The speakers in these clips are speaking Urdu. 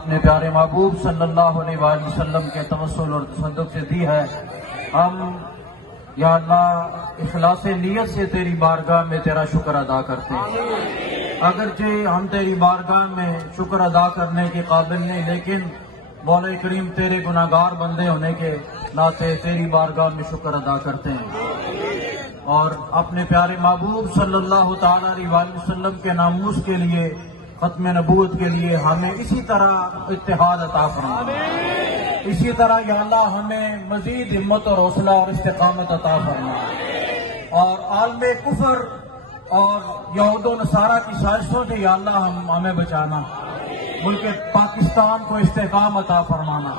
اپنے پیارے محبوب صلی اللہ علیہ وآلہ وسلم کے توسل اور تصدق سے دی ہے. ہم یا اللہ اخلاص نیت سے تیری بارگاہ میں تیرا شکر ادا کرتے ہیں. اگرچہ ہم تیری بارگاہ میں شکر ادا کرنے کے قابل نہیں، لیکن مولا کریم تیرے گناہگار بندے ہونے کے ناطے تیری بارگاہ میں شکر ادا کرتے ہیں، اور اپنے پیارے محبوب صلی اللہ تعالی علیہ وآلہ وسلم کے ناموس کے لیے، ختم نبوت کے لیے ہمیں اسی طرح اتحاد عطا فرما. اسی طرح یا اللہ ہمیں مزید ہمت اور حوصلہ اور استقامت عطا فرما، اور عالم کفر اور یہود و نصارہ کی سازشوں سے یا اللہ ہمیں بچانا. ملک پاکستان کو استحکام عطا فرمانا.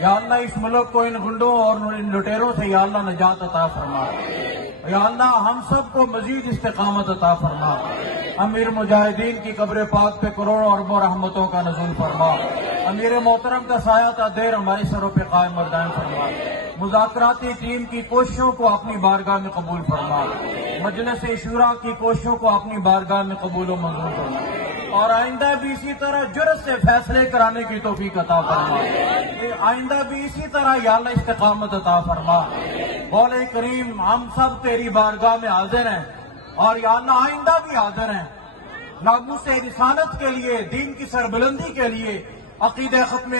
یا اللہ اس ملک کو ان گنڈوں اور ان لٹیروں سے یا اللہ نجات عطا فرما. یا اللہ ہم سب کو مزید استقامت عطا فرما. امیر مجاہدین کی قبر پاک پہ کروڑوں اربوں رحمتوں کا نزول فرما. امیر محترم کا سایہ تا دیر ہمارے سروں پہ قائم اور دائم فرما. مذاکراتی ٹیم کی کوششوں کو اپنی بارگاہ میں قبول فرما. مجلس شورا کی کوششوں کو اپنی بارگاہ میں قبول و منظور فرما، اور آئندہ بھی اسی طرح جرأت سے فیصلے کرانے کی توفیق عطا فرما. آئندہ بھی اسی طرح یا اللہ استقامت عطا فرما. مولا کریم ہم سب تیری بارگاہ میں حاضر ہیں، اور یا اللہ آئندہ بھی حاضر ہیں ناموس رسالت کے لیے، دین کی سربلندی کے لیے، عقیدہ ختم